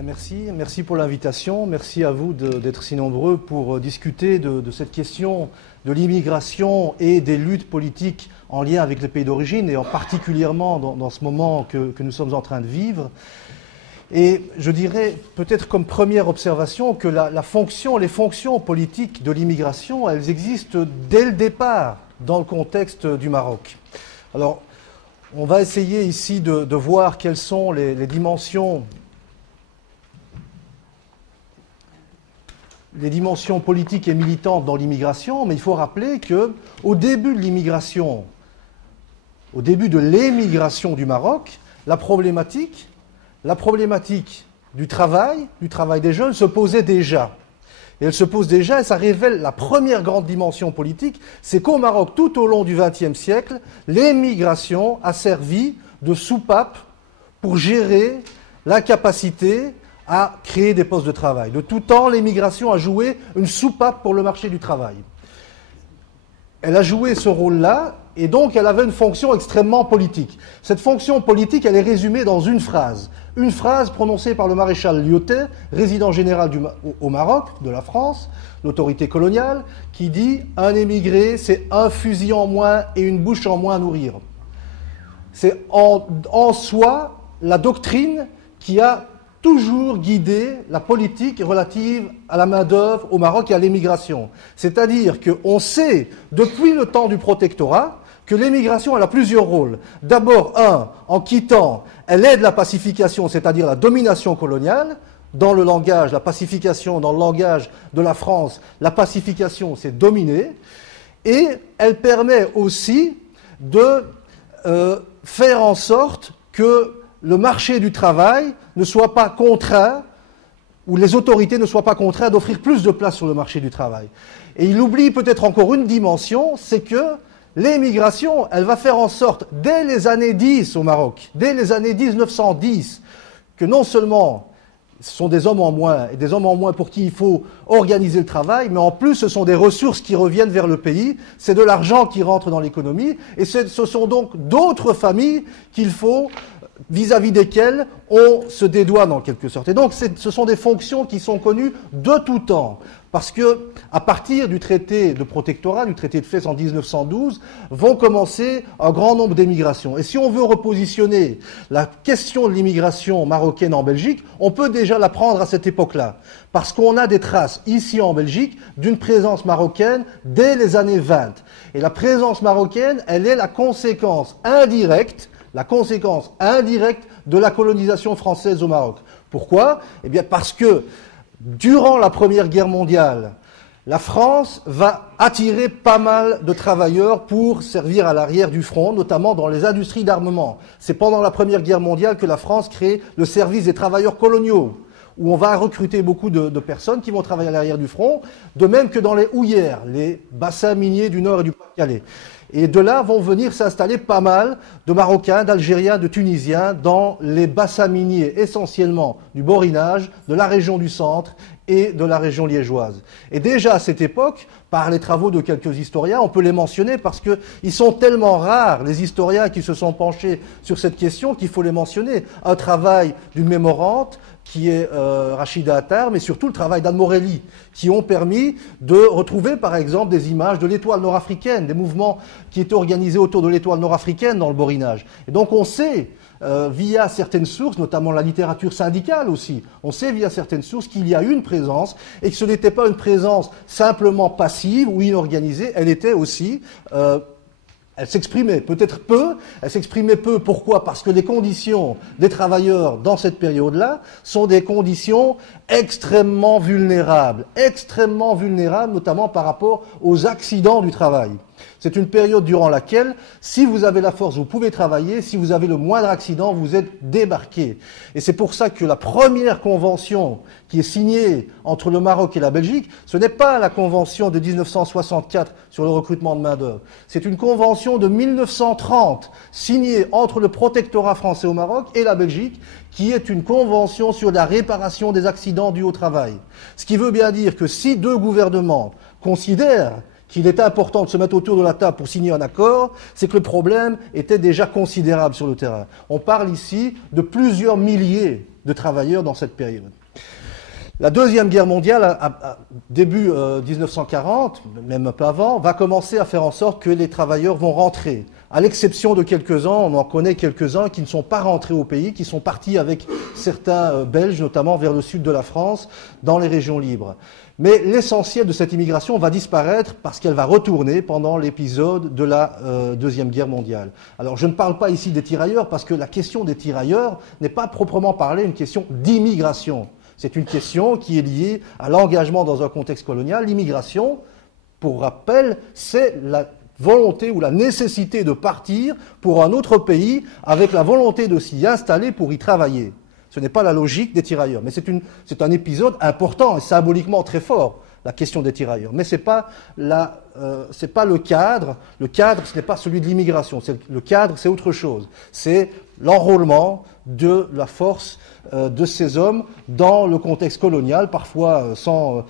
Bien, merci pour l'invitation. Merci à vous d'être si nombreux pour discuter de cette question de l'immigration et des luttes politiques en lien avec les pays d'origine, et en particulièrement dans ce moment que nous sommes en train de vivre. Et je dirais, peut-être comme première observation, que les fonctions politiques de l'immigration, elles existent dès le départ dans le contexte du Maroc. Alors, on va essayer ici de voir quelles sont les dimensions politiques et militantes dans l'immigration, mais il faut rappeler qu'au début de l'immigration, au début de l'émigration du Maroc, la problématique du travail des jeunes se posait déjà. Et elle se pose déjà, et ça révèle la première grande dimension politique, c'est qu'au Maroc, tout au long du XXe siècle, l'émigration a servi de soupape pour gérer l'incapacité à créer des postes de travail. De tout temps, l'émigration a joué une soupape pour le marché du travail. Elle a joué ce rôle-là, et donc elle avait une fonction extrêmement politique. Cette fonction politique, elle est résumée dans une phrase prononcée par le maréchal Lyautey, résident général au Maroc, de la France, l'autorité coloniale, qui dit « Un émigré, c'est un fusil en moins et une bouche en moins à nourrir ». C'est en soi la doctrine qui a toujours guidé la politique relative à la main-d'œuvre au Maroc et à l'émigration. C'est-à-dire qu'on sait, depuis le temps du protectorat, que l'émigration elle a plusieurs rôles. D'abord, en quittant, elle aide la pacification, c'est-à-dire la domination coloniale. Dans le langage, la pacification, dans le langage de la France, la pacification, c'est dominer. Et elle permet aussi de faire en sorte que le marché du travail ne soit pas contraint, ou les autorités ne soient pas contraintes d'offrir plus de place sur le marché du travail. Et il oublie peut-être encore une dimension, c'est que l'émigration, elle va faire en sorte, dès les années 10 au Maroc, dès les années 1910, que non seulement ce sont des hommes en moins, et des hommes en moins pour qui il faut organiser le travail, mais en plus ce sont des ressources qui reviennent vers le pays, c'est de l'argent qui rentre dans l'économie, et ce sont donc d'autres familles qu'il faut vis-à-vis desquelles on se dédouane en quelque sorte. Et donc ce sont des fonctions qui sont connues de tout temps, parce que à partir du traité de protectorat, du traité de Fès en 1912, vont commencer un grand nombre d'émigrations. Et si on veut repositionner la question de l'immigration marocaine en Belgique, on peut déjà la prendre à cette époque-là, parce qu'on a des traces ici en Belgique d'une présence marocaine dès les années 20. Et la présence marocaine, elle est la conséquence indirecte de la colonisation française au Maroc. Pourquoi? Eh bien parce que durant la Première Guerre mondiale, la France va attirer pas mal de travailleurs pour servir à l'arrière du front, notamment dans les industries d'armement. C'est pendant la Première Guerre mondiale que la France crée le service des travailleurs coloniaux, où on va recruter beaucoup de personnes qui vont travailler à l'arrière du front, de même que dans les houillères, les bassins miniers du Nord et du Pas-de-Calais. Et de là vont venir s'installer pas mal de Marocains, d'Algériens, de Tunisiens dans les bassins miniers, essentiellement du Borinage, de la région du centre et de la région liégeoise. Et déjà à cette époque, par les travaux de quelques historiens, on peut les mentionner parce qu'ils sont tellement rares, les historiens qui se sont penchés sur cette question, qu'il faut les mentionner. Un travail d'une mémorante, qui est Rachida Attar, mais surtout le travail d'Anne Morelli, qui ont permis de retrouver, par exemple, des images de l'étoile nord-africaine, des mouvements qui étaient organisés autour de l'étoile nord-africaine dans le Borinage. Et donc on sait, via certaines sources, notamment la littérature syndicale aussi, on sait via certaines sources qu'il y a eu une présence, et que ce n'était pas une présence simplement passive ou inorganisée, elle était aussi... elle s'exprimait peut-être peu, elle s'exprimait peu, pourquoi? Parce que les conditions des travailleurs dans cette période-là sont des conditions extrêmement vulnérables, notamment par rapport aux accidents du travail. C'est une période durant laquelle, si vous avez la force, vous pouvez travailler, si vous avez le moindre accident, vous êtes débarqué. Et c'est pour ça que la première convention qui est signée entre le Maroc et la Belgique, ce n'est pas la convention de 1964 sur le recrutement de main-d'œuvre. C'est une convention de 1930 signée entre le protectorat français au Maroc et la Belgique, qui est une convention sur la réparation des accidents dus au travail. Ce qui veut bien dire que si deux gouvernements considèrent qu'il était important de se mettre autour de la table pour signer un accord, c'est que le problème était déjà considérable sur le terrain. On parle ici de plusieurs milliers de travailleurs dans cette période. La Deuxième Guerre mondiale, début 1940, même un peu avant, va commencer à faire en sorte que les travailleurs vont rentrer. À l'exception de quelques-uns, on en connaît quelques-uns qui ne sont pas rentrés au pays, qui sont partis avec certains Belges, notamment vers le sud de la France, dans les régions libres. Mais l'essentiel de cette immigration va disparaître parce qu'elle va retourner pendant l'épisode de la Deuxième Guerre mondiale. Alors je ne parle pas ici des tirailleurs parce que la question des tirailleurs n'est pas proprement parlée une question d'immigration. C'est une question qui est liée à l'engagement dans un contexte colonial. L'immigration, pour rappel, c'est la volonté ou la nécessité de partir pour un autre pays avec la volonté de s'y installer pour y travailler. Ce n'est pas la logique des tirailleurs, mais c'est un épisode important et symboliquement très fort, la question des tirailleurs. Mais ce n'est pas le cadre. Le cadre, ce n'est pas celui de l'immigration. Le cadre, c'est autre chose. C'est l'enrôlement de la force de ces hommes dans le contexte colonial, parfois sans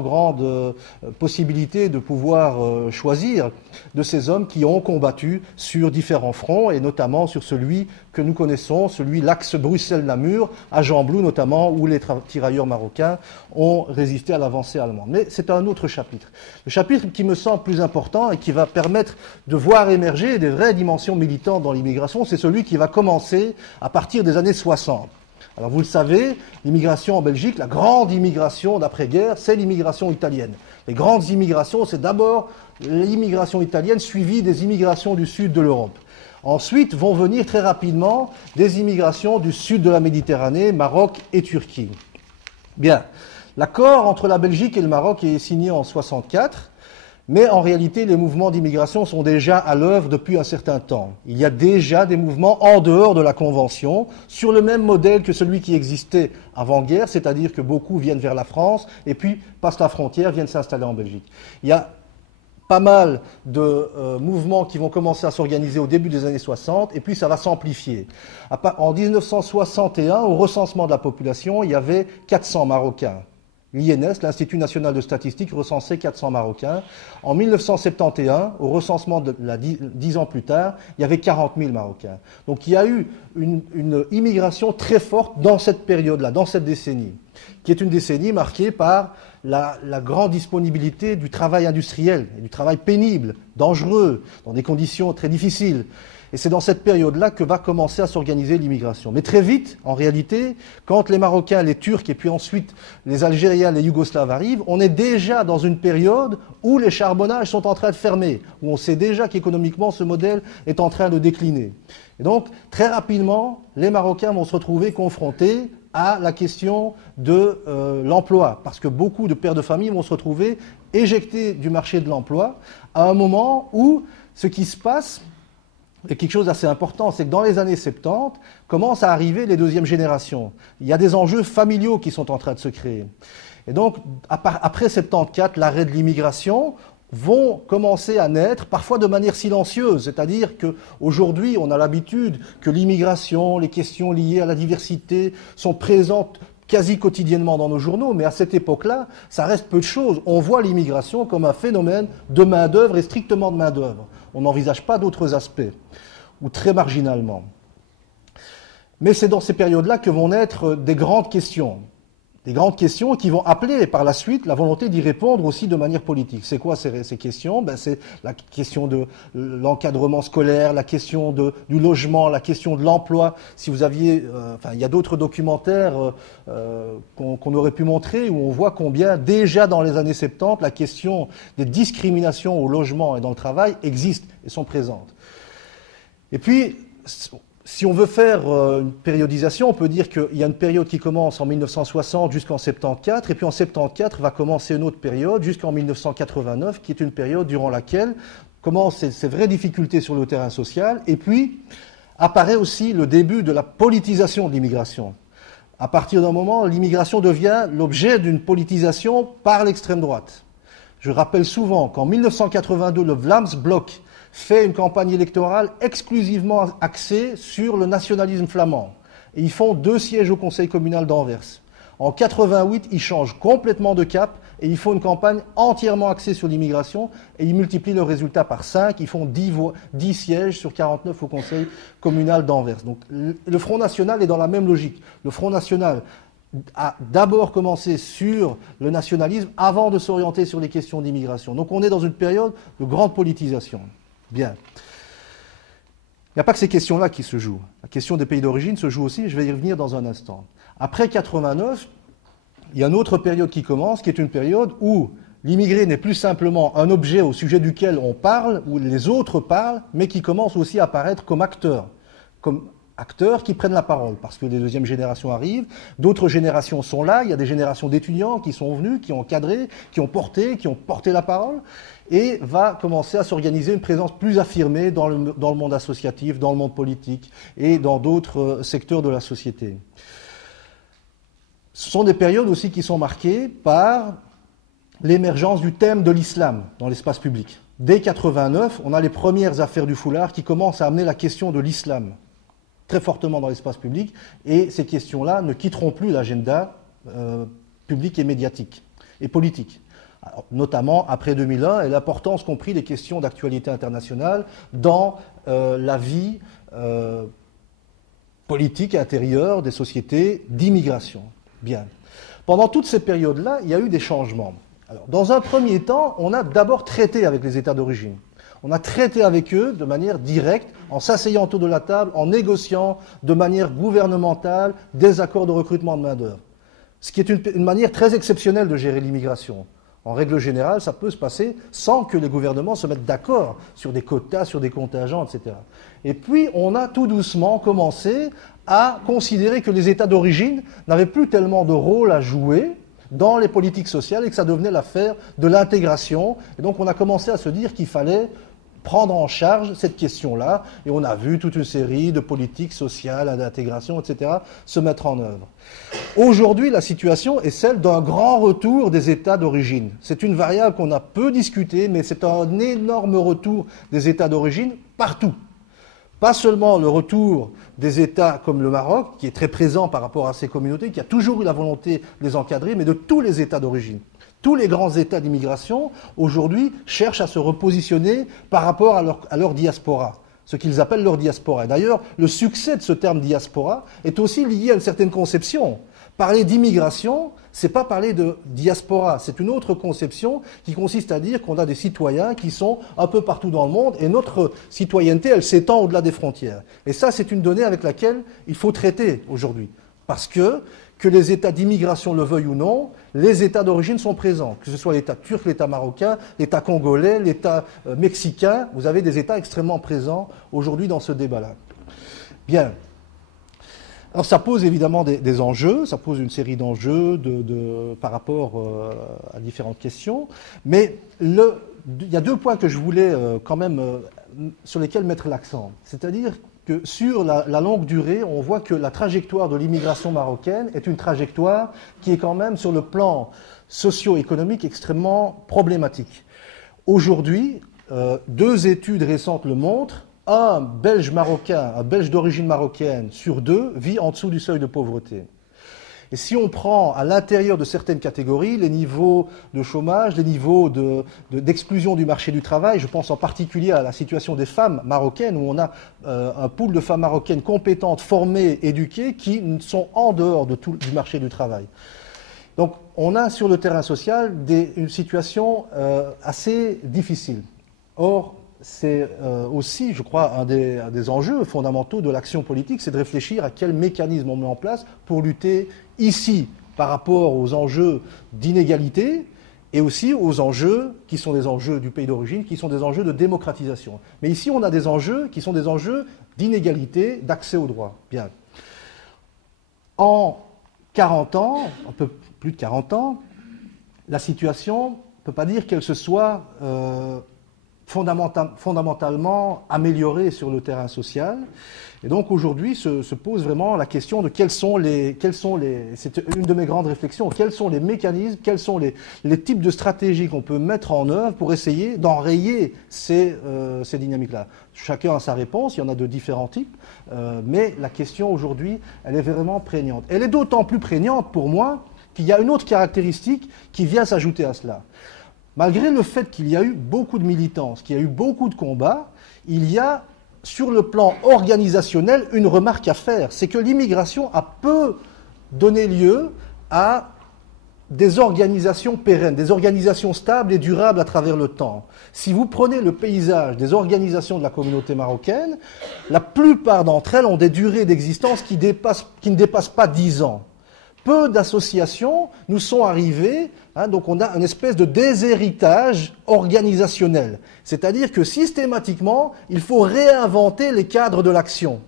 grande possibilité de pouvoir choisir, de ces hommes qui ont combattu sur différents fronts, et notamment sur celui que nous connaissons, celui l'axe Bruxelles-Namur, à Gembloux notamment, où les tirailleurs marocains ont résisté à l'avancée allemande. Mais c'est un autre chapitre. Le chapitre qui me semble plus important et qui va permettre de voir émerger des vraies dimensions militantes dans l'immigration, c'est celui qui va commencer à partir des années 60. Alors vous le savez, l'immigration en Belgique, la grande immigration d'après-guerre, c'est l'immigration italienne. Les grandes immigrations, c'est d'abord l'immigration italienne suivie des immigrations du sud de l'Europe. Ensuite vont venir très rapidement des immigrations du sud de la Méditerranée, Maroc et Turquie. Bien, l'accord entre la Belgique et le Maroc est signé en 64. Mais en réalité, les mouvements d'immigration sont déjà à l'œuvre depuis un certain temps. Il y a déjà des mouvements en dehors de la Convention, sur le même modèle que celui qui existait avant-guerre, c'est-à-dire que beaucoup viennent vers la France et puis passent la frontière, viennent s'installer en Belgique. Il y a pas mal de mouvements qui vont commencer à s'organiser au début des années 60 et puis ça va s'amplifier. En 1961, au recensement de la population, il y avait 400 Marocains. L'INS, l'Institut national de statistique, recensait 400 Marocains. En 1971, au recensement 10 ans plus tard, il y avait 40 000 Marocains. Donc il y a eu une immigration très forte dans cette période-là, dans cette décennie, qui est une décennie marquée par la grande disponibilité du travail industriel, et du travail pénible, dangereux, dans des conditions très difficiles. Et c'est dans cette période-là que va commencer à s'organiser l'immigration. Mais très vite, en réalité, quand les Marocains, les Turcs et puis ensuite les Algériens, les Yougoslaves arrivent, on est déjà dans une période où les charbonnages sont en train de fermer, où on sait déjà qu'économiquement ce modèle est en train de décliner. Et donc, très rapidement, les Marocains vont se retrouver confrontés à la question de l'emploi, parce que beaucoup de pères de famille vont se retrouver éjectés du marché de l'emploi à un moment où ce qui se passe est quelque chose d'assez important, c'est que dans les années 70, commencent à arriver les deuxièmes générations. Il y a des enjeux familiaux qui sont en train de se créer. Et donc, après 74, l'arrêt de l'immigration, vont commencer à naître, parfois de manière silencieuse, c'est-à-dire qu'aujourd'hui, on a l'habitude que l'immigration, les questions liées à la diversité sont présentes quasi quotidiennement dans nos journaux, mais à cette époque-là, ça reste peu de choses. On voit l'immigration comme un phénomène de main-d'œuvre et strictement de main-d'œuvre. On n'envisage pas d'autres aspects, ou très marginalement. Mais c'est dans ces périodes-là que vont naître des grandes questions qui vont appeler par la suite la volonté d'y répondre aussi de manière politique. C'est quoi ces questions? C'est la question de l'encadrement scolaire, la question du logement, la question de l'emploi. Si vous aviez, il y a d'autres documentaires qu'on aurait pu montrer où on voit combien déjà dans les années 70, la question des discriminations au logement et dans le travail existe et sont présentes. Et puis, si on veut faire une périodisation, on peut dire qu'il y a une période qui commence en 1960 jusqu'en 74, et puis en 74 va commencer une autre période jusqu'en 1989, qui est une période durant laquelle commencent ces vraies difficultés sur le terrain social, et puis apparaît aussi le début de la politisation de l'immigration. À partir d'un moment, l'immigration devient l'objet d'une politisation par l'extrême droite. Je rappelle souvent qu'en 1982, le Vlaams Blok fait une campagne électorale exclusivement axée sur le nationalisme flamand. Et ils font 2 sièges au conseil communal d'Anvers. En 88, il change complètement de cap et ils font une campagne entièrement axée sur l'immigration et ils multiplient le résultat par 5. Ils font 10 sièges sur 49 au conseil communal d'Anvers. Donc le Front National est dans la même logique. Le Front National a d'abord commencé sur le nationalisme avant de s'orienter sur les questions d'immigration. Donc on est dans une période de grande politisation. Bien. Il n'y a pas que ces questions-là qui se jouent. La question des pays d'origine se joue aussi, je vais y revenir dans un instant. Après 89, il y a une autre période qui commence, qui est une période où l'immigré n'est plus simplement un objet au sujet duquel on parle, où les autres parlent, mais qui commence aussi à apparaître comme acteurs qui prennent la parole, parce que les deuxièmes générations arrivent, d'autres générations sont là, il y a des générations d'étudiants qui sont venus, qui ont encadré, qui ont porté la parole, et va commencer à s'organiser une présence plus affirmée dans le monde associatif, dans le monde politique et dans d'autres secteurs de la société. Ce sont des périodes aussi qui sont marquées par l'émergence du thème de l'islam dans l'espace public. Dès 89, on a les premières affaires du foulard qui commencent à amener la question de l'islam très fortement dans l'espace public, et ces questions-là ne quitteront plus l'agenda public et médiatique et politique. Alors, notamment après 2001 et l'importance qu'ont pris les questions d'actualité internationale dans la vie politique intérieure des sociétés d'immigration. Bien. Pendant toutes ces périodes-là, il y a eu des changements. Alors, dans un premier temps, on a d'abord traité avec les États d'origine. On a traité avec eux de manière directe, en s'asseyant autour de la table, en négociant de manière gouvernementale des accords de recrutement de main-d'œuvre. Ce qui est une manière très exceptionnelle de gérer l'immigration. En règle générale, ça peut se passer sans que les gouvernements se mettent d'accord sur des quotas, sur des contingents, etc. Et puis, on a tout doucement commencé à considérer que les États d'origine n'avaient plus tellement de rôle à jouer dans les politiques sociales et que ça devenait l'affaire de l'intégration. Et donc, on a commencé à se dire qu'il fallait prendre en charge cette question-là, et on a vu toute une série de politiques sociales, d'intégration, etc., se mettre en œuvre. Aujourd'hui, la situation est celle d'un grand retour des États d'origine. C'est une variable qu'on a peu discutée, mais c'est un énorme retour des États d'origine partout. Pas seulement le retour des États comme le Maroc, qui est très présent par rapport à ces communautés, qui a toujours eu la volonté de les encadrer, mais de tous les États d'origine. Tous les grands États d'immigration, aujourd'hui, cherchent à se repositionner par rapport à leur diaspora, ce qu'ils appellent leur diaspora. Et d'ailleurs, le succès de ce terme diaspora est aussi lié à une certaine conception. Parler d'immigration, c'est pas parler de diaspora, c'est une autre conception qui consiste à dire qu'on a des citoyens qui sont un peu partout dans le monde et notre citoyenneté, elle s'étend au-delà des frontières. Et ça, c'est une donnée avec laquelle il faut traiter aujourd'hui. Parce que les États d'immigration le veuillent ou non, les États d'origine sont présents. Que ce soit l'État turc, l'État marocain, l'État congolais, l'État mexicain, vous avez des États extrêmement présents aujourd'hui dans ce débat-là. Bien. Alors ça pose évidemment des enjeux, ça pose une série d'enjeux par rapport à différentes questions, mais il y a deux points que je voulais quand même sur lesquels mettre l'accent. C'est-à-dire que sur la longue durée, on voit que la trajectoire de l'immigration marocaine est une trajectoire qui est quand même sur le plan socio-économique extrêmement problématique. Aujourd'hui, deux études récentes le montrent. Un Belge marocain, un Belge d'origine marocaine sur deux vit en dessous du seuil de pauvreté. Et si on prend à l'intérieur de certaines catégories les niveaux de chômage, les niveaux d'exclusion du marché du travail, je pense en particulier à la situation des femmes marocaines, où on a un pool de femmes marocaines compétentes, formées, éduquées, qui sont en dehors du marché du travail. Donc on a sur le terrain social une situation assez difficile. Or, c'est aussi, je crois, un des enjeux fondamentaux de l'action politique, c'est de réfléchir à quel mécanisme on met en place pour lutter ici par rapport aux enjeux d'inégalité et aussi aux enjeux qui sont des enjeux du pays d'origine, qui sont des enjeux de démocratisation. Mais ici, on a des enjeux qui sont des enjeux d'inégalité, d'accès aux droits. Bien. En 40 ans, un peu plus de 40 ans, la situation, on ne peut pas dire qu'elle se soit fondamentalement améliorée sur le terrain social. Et donc aujourd'hui se pose vraiment la question de c'est une de mes grandes réflexions, quels sont les mécanismes, quels sont les types de stratégies qu'on peut mettre en œuvre pour essayer d'enrayer ces dynamiques-là. Chacun a sa réponse, il y en a de différents types, mais la question aujourd'hui, elle est vraiment prégnante. Elle est d'autant plus prégnante pour moi qu'il y a une autre caractéristique qui vient s'ajouter à cela. Malgré le fait qu'il y a eu beaucoup de militance, qu'il y a eu beaucoup de combats, il y a, sur le plan organisationnel, une remarque à faire. C'est que l'immigration a peu donné lieu à des organisations pérennes, des organisations stables et durables à travers le temps. Si vous prenez le paysage des organisations de la communauté marocaine, la plupart d'entre elles ont des durées d'existence qui ne dépassent pas 10 ans. Peu d'associations nous sont arrivées, donc on a une espèce de déshéritage organisationnel. C'est-à-dire que systématiquement, il faut réinventer les cadres de l'action.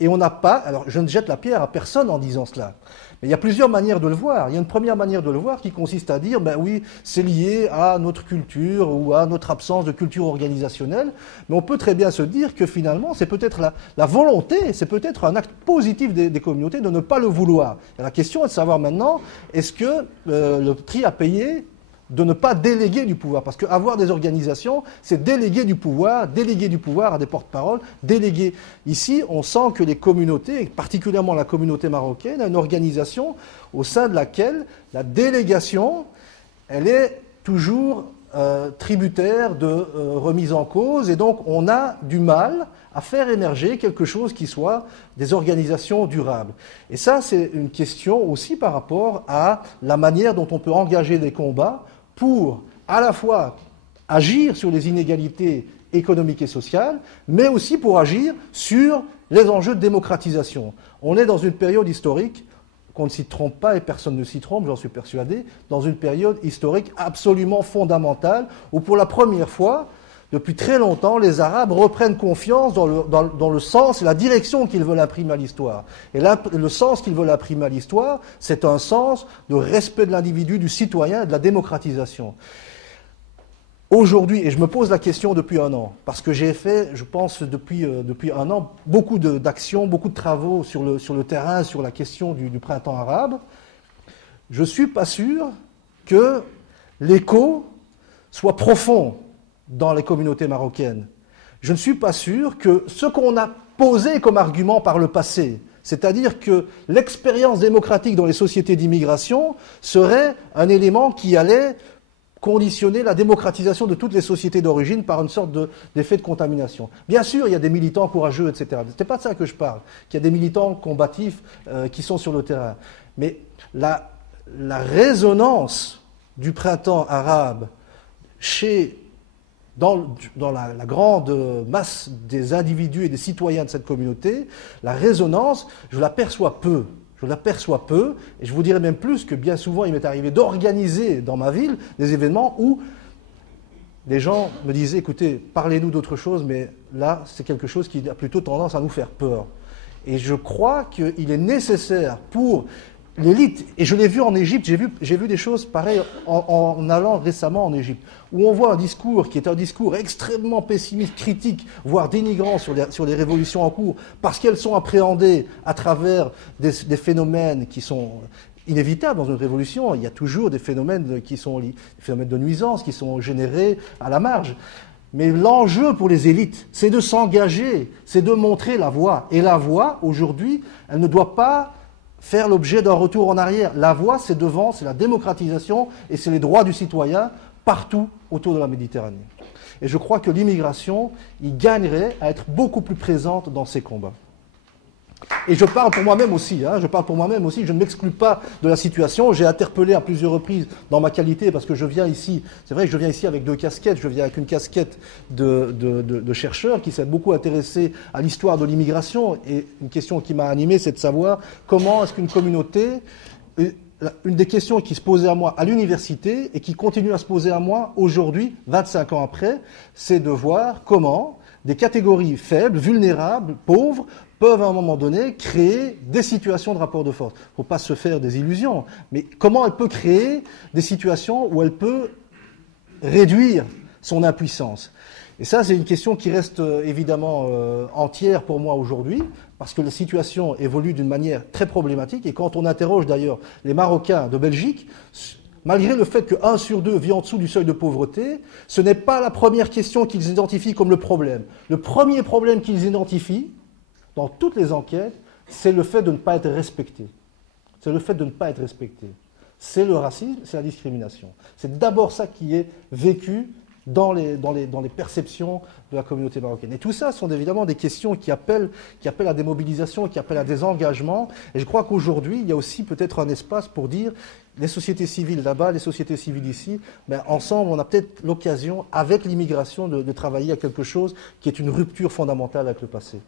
Et on n'a pas, alors je ne jette la pierre à personne en disant cela, mais il y a plusieurs manières de le voir. Il y a une première manière de le voir qui consiste à dire, ben oui, c'est lié à notre culture ou à notre absence de culture organisationnelle, mais on peut très bien se dire que finalement, c'est peut-être la volonté, c'est peut-être un acte positif des communautés de ne pas le vouloir. Et la question est de savoir maintenant, est-ce que le prix à payer de ne pas déléguer du pouvoir. Parce qu'avoir des organisations, c'est déléguer du pouvoir à des porte-paroles, déléguer. Ici, on sent que les communautés, et particulièrement la communauté marocaine, a une organisation au sein de laquelle la délégation, elle est toujours tributaire de remise en cause, et donc on a du mal à faire émerger quelque chose qui soit des organisations durables. Et ça, c'est une question aussi par rapport à la manière dont on peut engager des combats pour à la fois agir sur les inégalités économiques et sociales, mais aussi pour agir sur les enjeux de démocratisation. On est dans une période historique, qu'on ne s'y trompe pas et personne ne s'y trompe, j'en suis persuadé, dans une période historique absolument fondamentale, où pour la première fois, depuis très longtemps, les Arabes reprennent confiance dans le sens et la direction qu'ils veulent imprimer à l'histoire. Et là, le sens qu'ils veulent imprimer à l'histoire, c'est un sens de respect de l'individu, du citoyen et de la démocratisation. Aujourd'hui, et je me pose la question depuis un an, parce que j'ai fait, je pense, depuis un an, beaucoup d'actions, beaucoup de travaux sur le terrain, sur la question du printemps arabe, je ne suis pas sûr que l'écho soit profond dans les communautés marocaines. Je ne suis pas sûr que ce qu'on a posé comme argument par le passé, c'est-à-dire que l'expérience démocratique dans les sociétés d'immigration serait un élément qui allait conditionner la démocratisation de toutes les sociétés d'origine par une sorte d'effet de contamination. Bien sûr, il y a des militants courageux, etc. Ce n'est pas de ça que je parle, qu'il y a des militants combatifs qui sont sur le terrain. Mais la résonance du printemps arabe dans la grande masse des individus et des citoyens de cette communauté, la résonance, je l'aperçois peu. Je l'aperçois peu, et je vous dirais même plus que bien souvent, il m'est arrivé d'organiser dans ma ville des événements où les gens me disaient, écoutez, parlez-nous d'autre chose, mais là, c'est quelque chose qui a plutôt tendance à nous faire peur. Et je crois qu'il est nécessaire pour l'élite, et je l'ai vu en Égypte, j'ai vu des choses pareilles en allant récemment en Égypte, où on voit un discours qui est un discours extrêmement pessimiste, critique, voire dénigrant sur les révolutions en cours, parce qu'elles sont appréhendées à travers des phénomènes qui sont inévitables dans une révolution. Il y a toujours des phénomènes qui sont des phénomènes de nuisance qui sont générés à la marge. Mais l'enjeu pour les élites, c'est de s'engager, c'est de montrer la voie. Et la voie, aujourd'hui, elle ne doit pas faire l'objet d'un retour en arrière. La voie, c'est devant, c'est la démocratisation et c'est les droits du citoyen partout autour de la Méditerranée. Et je crois que l'immigration, il gagnerait à être beaucoup plus présente dans ces combats. Et je parle pour moi-même aussi, je ne m'exclus pas de la situation. J'ai interpellé à plusieurs reprises dans ma qualité, parce que je viens ici, c'est vrai que je viens ici avec deux casquettes, je viens avec une casquette de chercheur qui s'est beaucoup intéressé à l'histoire de l'immigration, et une question qui m'a animé, c'est de savoir comment est-ce qu'une communauté, une des questions qui se posait à moi à l'université, et qui continue à se poser à moi aujourd'hui, 25 ans après, c'est de voir comment des catégories faibles, vulnérables, pauvres, peuvent à un moment donné créer des situations de rapport de force. Il ne faut pas se faire des illusions, mais comment elle peut créer des situations où elle peut réduire son impuissance. Et ça, c'est une question qui reste évidemment entière pour moi aujourd'hui, parce que la situation évolue d'une manière très problématique. Et quand on interroge d'ailleurs les Marocains de Belgique, malgré le fait que 1 sur 2 vit en dessous du seuil de pauvreté, ce n'est pas la première question qu'ils identifient comme le problème. Le premier problème qu'ils identifient, dans toutes les enquêtes, c'est le fait de ne pas être respecté. C'est le fait de ne pas être respecté. C'est le racisme, c'est la discrimination. C'est d'abord ça qui est vécu dans les perceptions de la communauté marocaine. Et tout ça sont évidemment des questions qui appellent à des mobilisations, qui appellent à des engagements. Et je crois qu'aujourd'hui, il y a aussi peut-être un espace pour dire les sociétés civiles là-bas, les sociétés civiles ici, ben, ensemble, on a peut-être l'occasion, avec l'immigration, de travailler à quelque chose qui est une rupture fondamentale avec le passé.